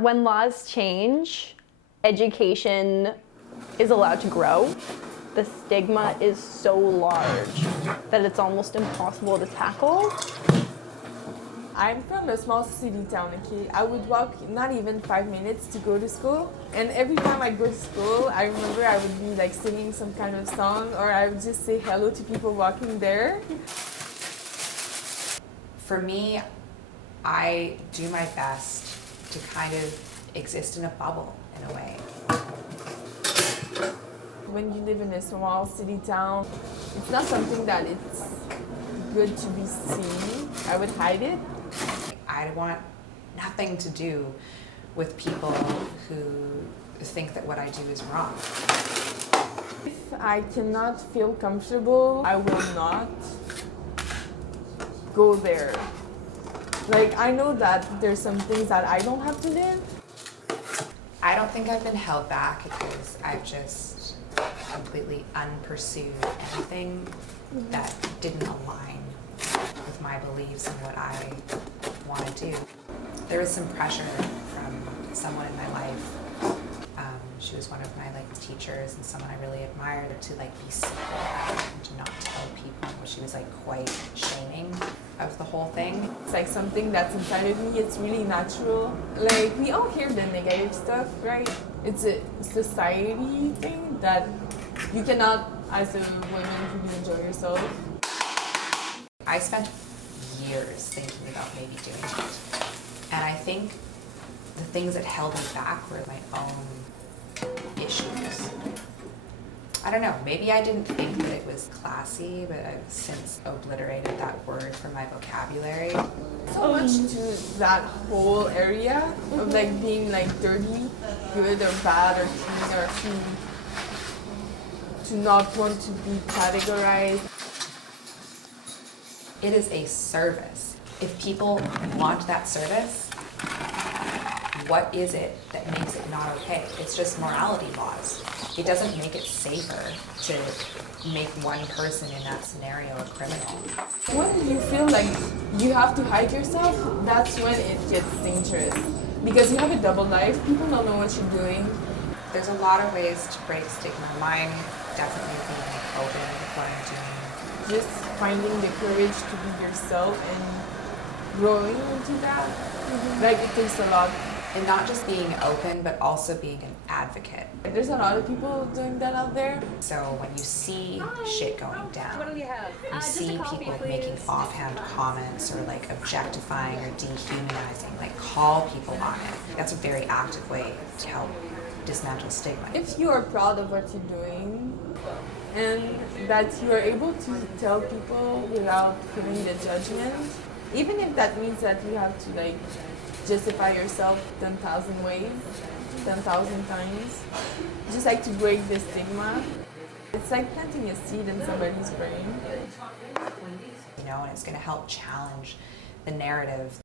When laws change, education is allowed to grow. The stigma is so large that it's almost impossible to tackle. I'm from a small city town, okay? I would walk not even 5 minutes to go to school. And every time I go to school, I remember I would be like singing some kind of song, or I would just say hello to people walking there. For me, I do my best to kind of exist in a bubble in a way. When you live in a small city town, it's not something that it's good to be seen. I would hide it. I want nothing to do with people who think that what I do is wrong. If I cannot feel comfortable, I will not go there. Like, I know that there's some things that I don't have to live. I don't think I've been held back because I've just completely unpursued anything that didn't align with my beliefs and what I want to do. There was some pressure from someone in my life. She was one of my teachers and someone I really admired, to be secret and to not tell people. She was quite shaming of the whole thing. It's like something that's inside of me. It's really natural. We all hear the negative stuff, right? It's a society thing that you cannot, as a woman, really enjoy yourself. I spent years thinking about maybe doing it. And I think the things that held me back were my own issues. I don't know, maybe I didn't think that it was classy, but I've since obliterated that word from my vocabulary. So much to that whole area of being dirty, good or bad or clean, or to not want to be categorized. It is a service. If people want that service, what is it that makes it not okay? It's just morality laws. It doesn't make it safer to make one person in that scenario a criminal. When you feel like you have to hide yourself, that's when it gets dangerous. Because you have a double life, people don't know what you're doing. There's a lot of ways to break stigma. Mine definitely being open with what I'm doing. Just finding the courage to be yourself and growing into that. It takes a lot. And not just being open, but also being an advocate. There's a lot of people doing that out there. So when you see shit going down, What do we have? you see people making offhand comments or objectifying or dehumanizing, call people on it. That's a very active way to help dismantle stigma. If you are proud of what you're doing and that you are able to tell people without feeling the judgment, even if that means that you have to justify yourself 10,000 ways, 10,000 times, just to break the stigma. It's like planting a seed in somebody's brain. And it's going to help challenge the narrative.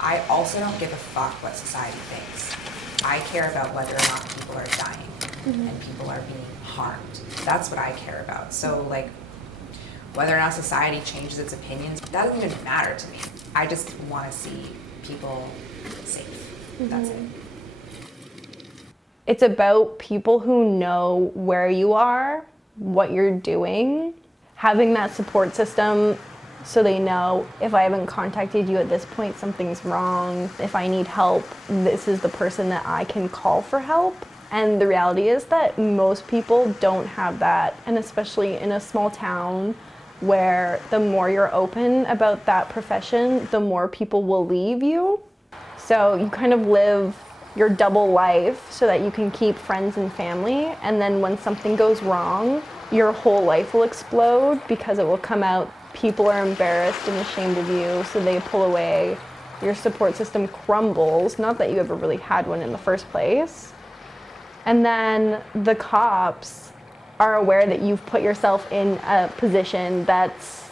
I also don't give a fuck what society thinks. I care about whether or not people are dying and people are being harmed. That's what I care about. So whether or not society changes its opinions, that doesn't even matter to me. I just want to see people safe. That's it. It's about people who know where you are, what you're doing, having that support system so they know if I haven't contacted you at this point, something's wrong. If I need help, this is the person that I can call for help. And the reality is that most people don't have that, and especially in a small town where the more you're open about that profession, the more people will leave you. So you kind of live your double life so that you can keep friends and family, and then when something goes wrong, your whole life will explode because it will come out. People are embarrassed and ashamed of you, so they pull away. Your support system crumbles, not that you ever really had one in the first place. And then the cops are aware that you've put yourself in a position that's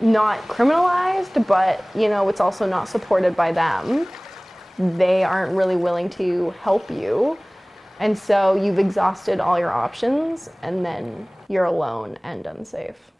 not criminalized, but it's also not supported by them. They aren't really willing to help you. And so you've exhausted all your options, and then you're alone and unsafe.